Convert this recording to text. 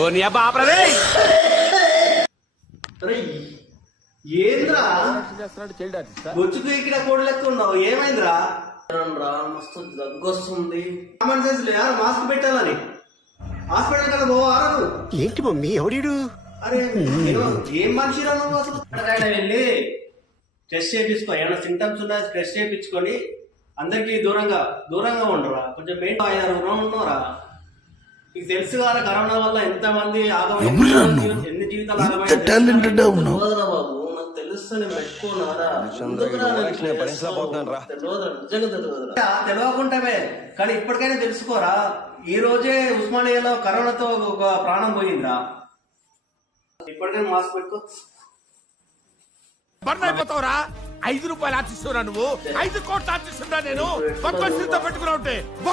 ఓ నీ అబ్బా ఆపరదే. ఏంద్రా బొచ్చుకు ఇక్కడ కోడి లెక్క ఉన్నావు, ఏమైందిరా? మస్తు దగ్గొస్తుంది. కామన్ సెన్స్ లేదా మాస్క్ పెట్టాలని? హాస్పిటల్ కదా పోవారా నువ్వు? ఏంటి మమ్మీ ఎవడీడు? అరే ఏం మనిషిరా నువ్వు అసలు? వెళ్ళి టెస్ట్ చేయించుకో, ఏమైనా సింటమ్స్ ఉన్నా టెస్ట్ చేయించుకొని అందరికి దూరంగా ఉండరా. కొంచెం పెయిన్ 5-6 రౌండ్ ఉన్నారా. నీకు తెలుసు కదా కరోనా వల్ల ఎంత మంది ఎన్ని జీవితాలు బాబు. నాకు తెలుస్తుంది తెలియకుంటామే, కానీ ఇప్పటికైనా తెలుసుకోరా. ఈ రోజే ఉస్మానియాలో కరోనాతో ఒక ప్రాణం పోయిందిరా. ఇప్పటికైనా మాస్క్ పెట్టుకో. అయిపోతావురా. 5 రూపాయలు ఆర్టిస్తున్నా నువ్వు, 5 కోట్లు ఆర్టిస్తున్నా నేను. పెట్టుకున్నా ఉంటే